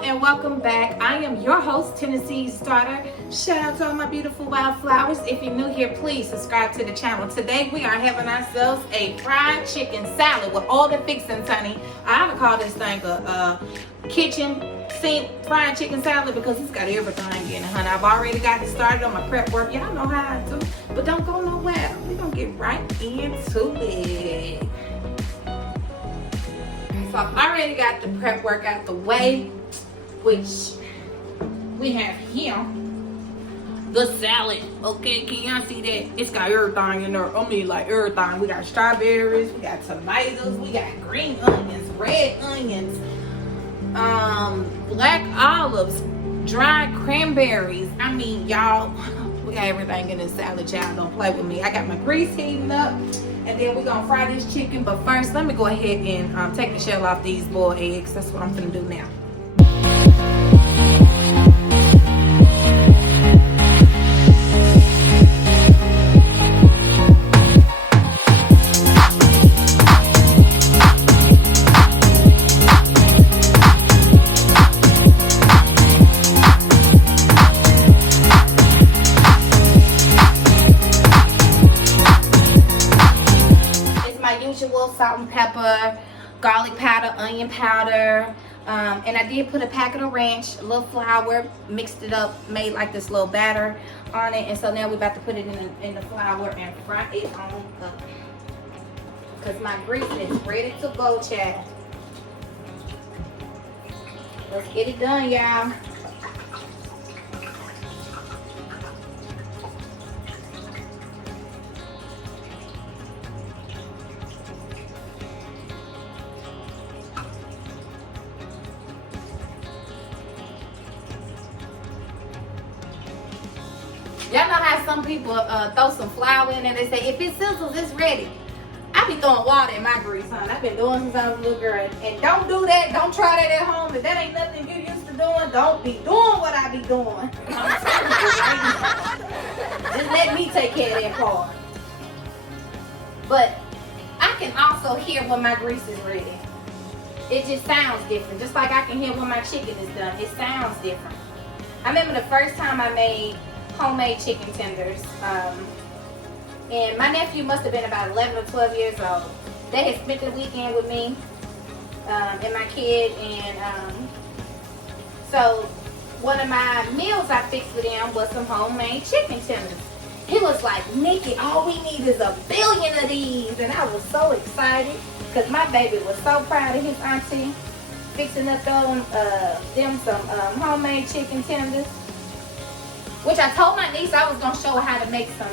and welcome back. I am your host, Tennessee Starter. Shout out to all my beautiful wildflowers. If you're new here, please subscribe to the channel. Today we are having ourselves a fried chicken salad with all the fixings, honey. I would call this thing a kitchen sink fried chicken salad because it's got everything in it, honey. I've already got it started on my prep work. Y'all know how I do, but don't go nowhere. We're gonna get right into it. So I've already got the prep work out the way, which we have here. The salad. Okay, can y'all see that? It's got everything in there. I mean, like everything. We got strawberries, we got tomatoes, we got green onions, red onions, black olives, dried cranberries. I mean, y'all, we got everything in this salad, y'all. Don't play with me. I got my grease heating up. And then we're gonna fry this chicken. But first, let me go ahead and take the shell off these boiled eggs. That's what I'm gonna do now. Salt and pepper, garlic powder, onion powder, and I did put a packet of ranch, a little flour, mixed it up, made like this little batter on it. And so now we're about to put it in the flour and fry it on up, because my grease is ready to go, Chad. Let's get it done, y'all. Y'all know how some people throw some flour in and they say, if it sizzles, it's ready. I be throwing water in my grease, honey. I've been doing since I was a little girl. And don't do that. Don't try that at home. If that ain't nothing you used to doing, don't be doing what I be doing. Just let me take care of that part. But I can also hear when my grease is ready. It just sounds different. Just like I can hear when my chicken is done. It sounds different. I remember the first time I made homemade chicken tenders, and my nephew must have been about 11 or 12 years old. They had spent the weekend with me and my kid, and so one of my meals I fixed for them was some homemade chicken tenders. He was like, Nikki, all we need is 1 billion of these. And I was so excited because my baby was so proud of his auntie fixing up them some homemade chicken tenders. Which I told my niece I was going to show her how to make some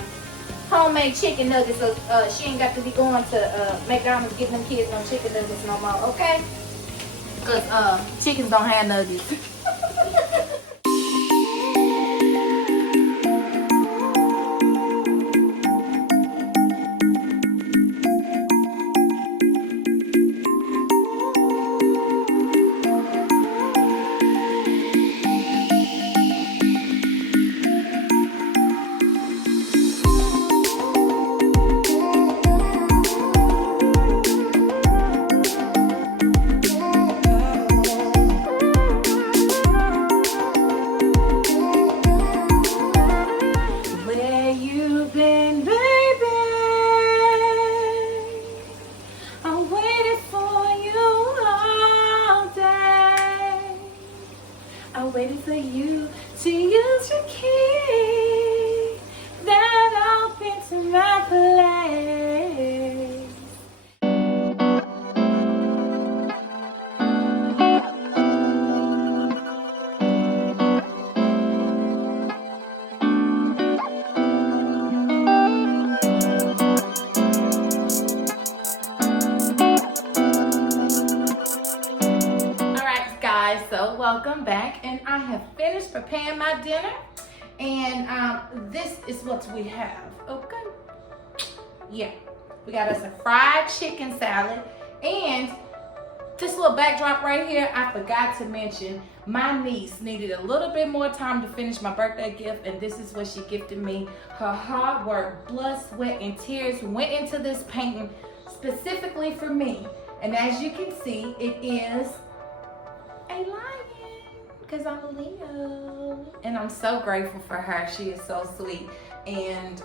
homemade chicken nuggets so she ain't got to be going to McDonald's getting them kids no chicken nuggets no more, okay? Because chickens don't have nuggets. Waiting for you to use your key that opens my place. Alright guys, so welcome back, and I have finished preparing my dinner, and this is what we have. Okay, yeah, we got us a fried chicken salad, and this little backdrop right here, I forgot to mention, my niece needed a little bit more time to finish my birthday gift, and this is what she gifted me. Her hard work, blood, sweat, and tears went into this painting specifically for me. And as you can see, it is a lion. because I'm a Leo. And I'm so grateful for her. She is so sweet. And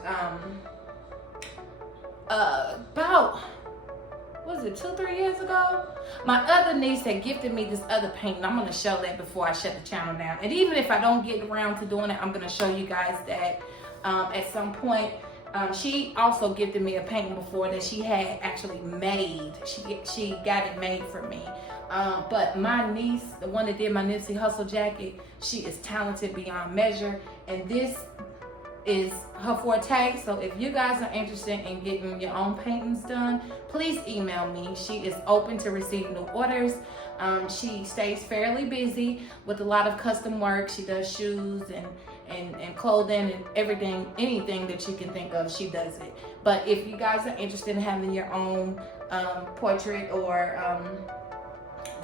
about, what was it, 2-3 years ago? My other niece had gifted me this other painting. I'm going to show that before I shut the channel down. And even if I don't get around to doing it, I'm going to show you guys that at some point. She also gifted me a painting before that she had actually made. She got it made for me. But my niece, the one that did my Nipsey Hussle jacket, she is talented beyond measure. And this is her forte. So if you guys are interested in getting your own paintings done, please email me. She is open to receive new orders. She stays fairly busy with a lot of custom work. She does shoes and clothing and everything, anything that you can think of, she does it. But if you guys are interested in having your own portrait or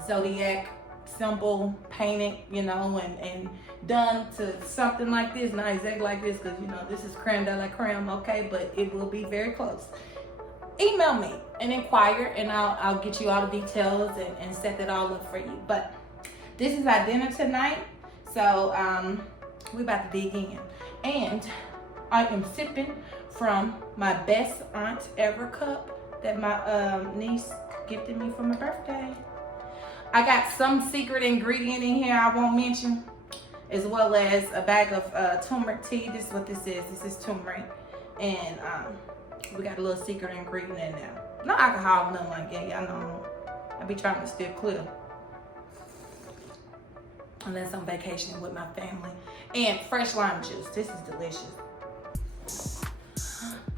zodiac symbol painted, you know, and done to something like this, not exactly like this, because you know this is creme de la creme, okay, but it will be very close. Email me and inquire, and I'll get you all the details and set that all up for you. But this is our dinner tonight, so we're about to dig in. And I am sipping from my best aunt ever cup that my niece gifted me for my birthday. I got some secret ingredient in here I won't mention, as well as a bag of turmeric tea. This is what this is. This is turmeric. And we got a little secret ingredient in there. No alcohol, nothing like that. Y'all know I be trying to steer clear. Unless I'm vacationing with my family. And fresh lime juice. This is delicious.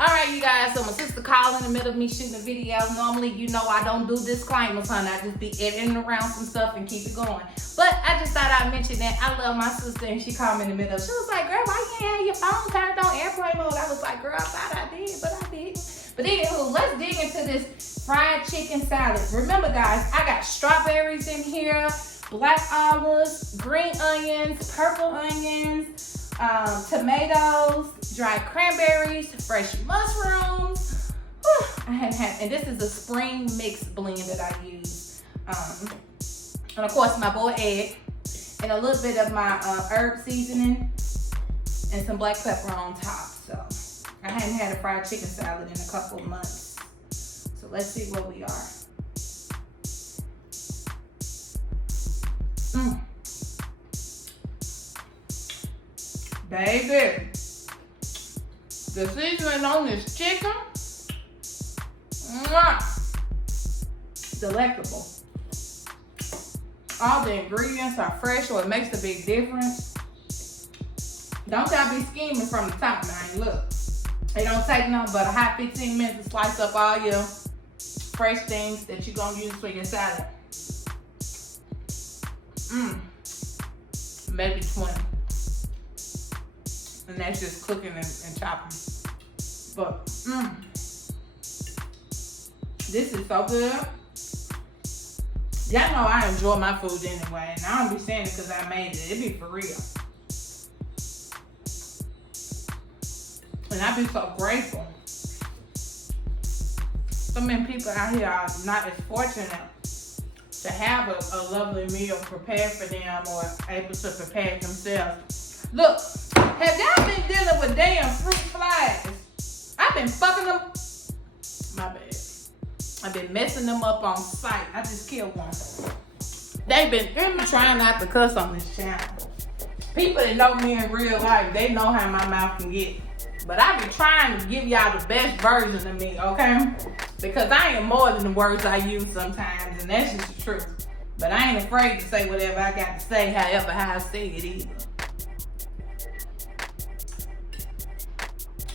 Alright, you guys, so my sister called in the middle of me shooting a video. Normally, you know I don't do disclaimers, honey. I just be editing around some stuff and keep it going. But I just thought I'd mention that I love my sister, and she called me in the middle. She was like, girl, why you can't have your phone turned on airplane mode? I was like, girl, I thought I did, but I didn't. But anywho, let's dig into this fried chicken salad. Remember, guys, I got strawberries in here, black olives, green onions, purple onions, tomatoes, dried cranberries, fresh mushrooms. I hadn't had, and this is a spring mix blend that I use. And of course my boiled egg, and a little bit of my herb seasoning, and some black pepper on top. So I hadn't had a fried chicken salad in a couple of months. So let's see where we are. Baby, the seasoning on this chicken, delectable. All the ingredients are fresh, so it makes a big difference. Don't y'all be scheming from the top, man. Look, it don't take nothing but a hot 15 minutes to slice up all your fresh things that you're gonna use for your salad. Maybe 20. And that's just cooking and chopping. But, this is so good. Y'all know I enjoy my food anyway. And I don't be saying it because I made it. It be for real. And I be so grateful. So many people out here are not as fortunate to have a lovely meal prepared for them or able to prepare it themselves. Look, have y'all been dealing with damn fruit flies? I've been fucking them. My bad. I've been messing them up on sight. I just killed one. They've been trying not to cuss on this channel. People that know me in real life, they know how my mouth can get. But I be trying to give y'all the best version of me, okay? Because I am more than the words I use sometimes, and that's just the truth. But I ain't afraid to say whatever I got to say, however how I say it either.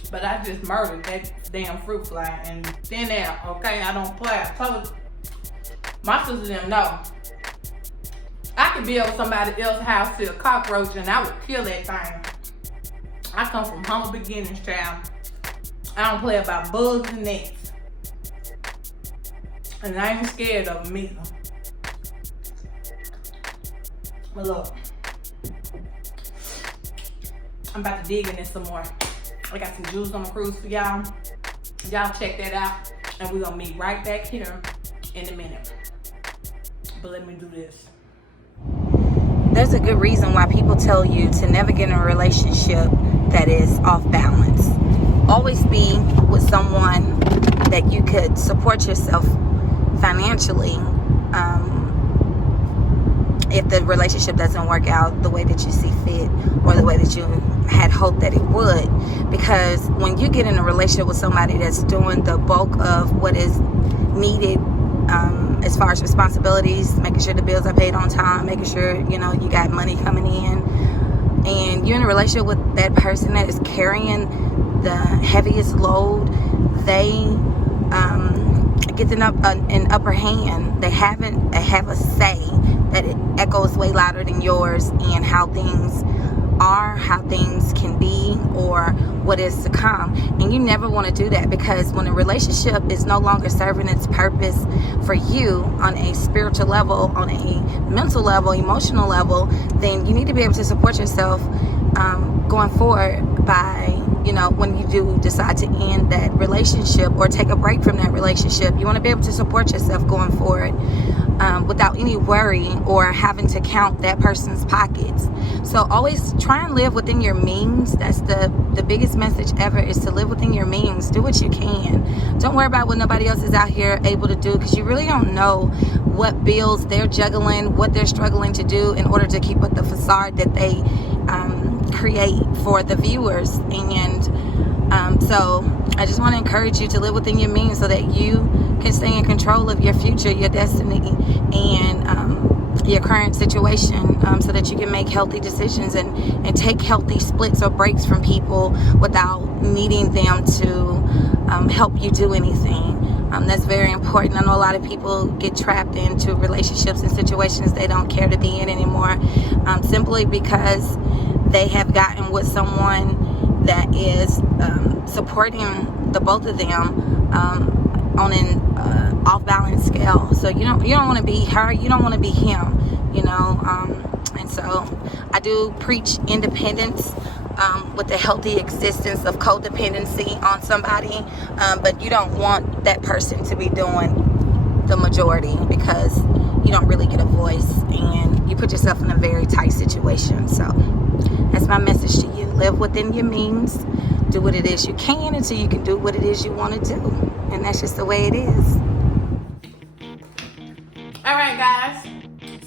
But I just murdered that damn fruit fly and thin air, okay? I don't play. I told you. My sisters them know. I could be over somebody else's house to a cockroach and I would kill that thing. I come from humble beginnings, child. I don't play about bugs and gnats. And I ain't scared of them either. But look, I'm about to dig in this some more. I got some juice on the cruise for y'all. Y'all check that out. And we're gonna meet right back here in a minute. But let me do this. there's a good reason why people tell you to never get in a relationship that is off balance. Always be with someone that you could support yourself financially, if the relationship doesn't work out the way that you see fit or the way that you had hoped that it would. Because when you get in a relationship with somebody that's doing the bulk of what is needed, as far as responsibilities, making sure the bills are paid on time, making sure, you know, you got money coming in, and you're in a relationship with that person that is carrying the heaviest load, they get an upper hand. They have a say that it echoes way louder than yours in how things are, how things can be, or what is to come. And you never want to do that, because when a relationship is no longer serving its purpose for you on a spiritual level, on a mental level, emotional level, then you need to be able to support yourself going forward by, you know, when you do decide to end that relationship or take a break from that relationship. You want to be able to support yourself going forward without any worry or having to count that person's pockets. So always try and live within your means. That's the biggest message ever, is to live within your means. Do what you can. Don't worry about what nobody else is out here able to do, because you really don't know what bills they're juggling, what they're struggling to do in order to keep up the facade that they create for the viewers. And so I just want to encourage you to live within your means so that you can stay in control of your future, your destiny, and your current situation, so that you can make healthy decisions and take healthy splits or breaks from people without needing them to help you do anything. That's very important. I know a lot of people get trapped into relationships and situations they don't care to be in anymore, simply because they have gotten with someone that is supporting the both of them on an off-balance scale. So you don't want to be her, you don't want to be him, you know. And so I do preach independence with the healthy existence of codependency on somebody, but you don't want that person to be doing the majority, because you don't really get a voice and you put yourself in a very tight situation. So that's my message to you. Live within your means. Do what it is you can until you can do what it is you want to do. And that's just the way it is. All right, guys.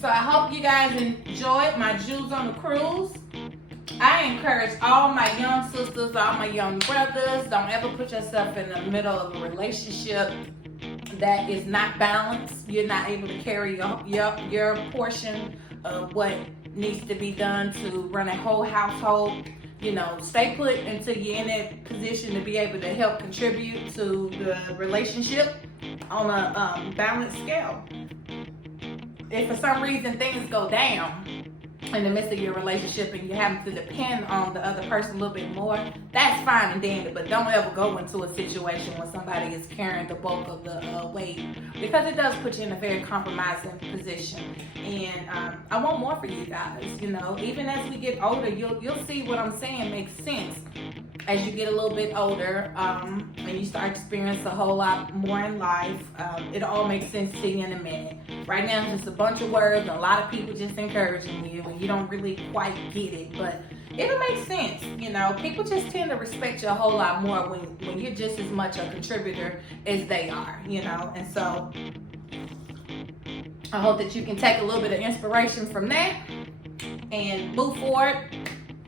So I hope you guys enjoyed my Jews on the Cruise. I encourage all my young sisters, all my young brothers, don't ever put yourself in the middle of a relationship that is not balanced. You're not able to carry your portion of what needs to be done to run a whole household. You know, stay put until you're in that position to be able to help contribute to the relationship on a balanced scale. If for some reason things go down in the midst of your relationship and you have to depend on the other person a little bit more, that's fine and dandy, but don't ever go into a situation where somebody is carrying the bulk of the weight, because it does put you in a very compromising position. And I want more for you guys, you know. Even as we get older, you'll see what I'm saying makes sense. As you get a little bit older, and you start experiencing a whole lot more in life, it all makes sense to you in a minute. Right now, it's just a bunch of words, and a lot of people just encouraging you, and you don't really quite get it, but it'll make sense. You know, people just tend to respect you a whole lot more when you're just as much a contributor as they are, you know. And so I hope that you can take a little bit of inspiration from that and move forward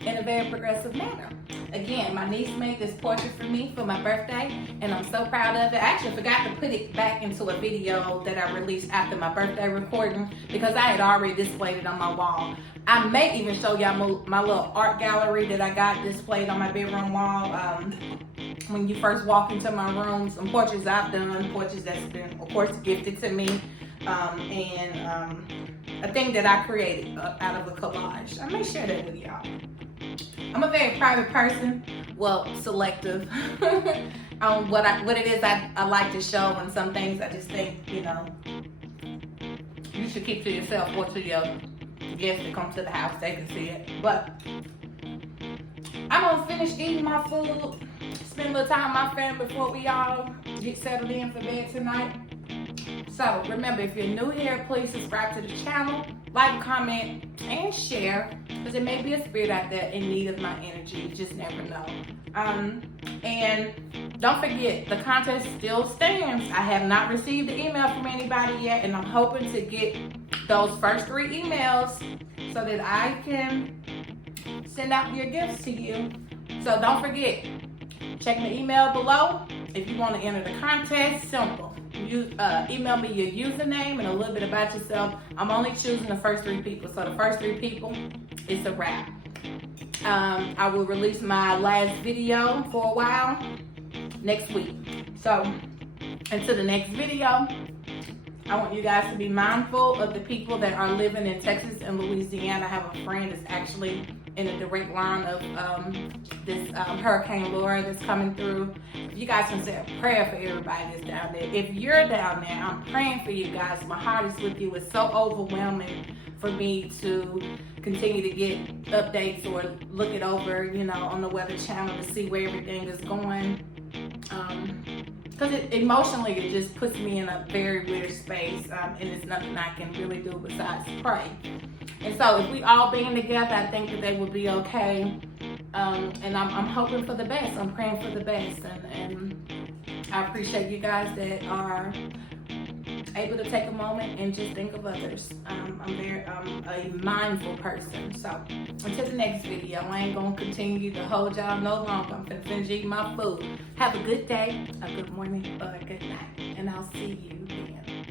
in a very progressive manner. Again, my niece made this portrait for me for my birthday, and I'm so proud of it. I actually forgot to put it back into a video that I released after my birthday recording, because I had already displayed it on my wall. I may even show y'all my little art gallery that I got displayed on my bedroom wall. When you first walk into my room, some portraits I've done, portraits that's been, of course, gifted to me, and a thing that I created out of a collage. I may share that with y'all. I'm a very private person, well, selective on what it is I like to show, and some things I just think, you know, you should keep to yourself or to your guests that come to the house, they can see it. But I'm gonna finish eating my food, spend a little time with my family before we all get settled in for bed tonight. So remember, if you're new here, please subscribe to the channel, like, comment, and share, because there may be a spirit out there in need of my energy. You just never know. And don't forget, the contest still stands. I have not received the email from anybody yet, and I'm hoping to get those first 3 emails so that I can send out your gifts to you. So don't forget, check the email below if you want to enter the contest. Simple. Email me your username and a little bit about yourself. I'm only choosing the first 3 people, so the first 3 people, it's a wrap. I will release my last video for a while next week. So until the next video, I want you guys to be mindful of the people that are living in Texas and Louisiana. I have a friend that's actually in a direct line of this Hurricane Laura that's coming through. If you guys can say a prayer for everybody that's down there. If you're down there, I'm praying for you guys. My heart is with you. It's so overwhelming for me to continue to get updates or look it over, on the Weather Channel to see where everything is going. Because emotionally, it just puts me in a very weird space, and there's nothing I can really do besides pray. And so if we all being together, I think that they will be okay. And I'm hoping for the best. I'm praying for the best. And I appreciate you guys that are able to take a moment and just think of others. I'm a mindful person. So until the next video, I ain't gonna continue to hold y'all no longer. I'm finna finish eating my food. Have a good day, a good morning, or a good night. And I'll see you then.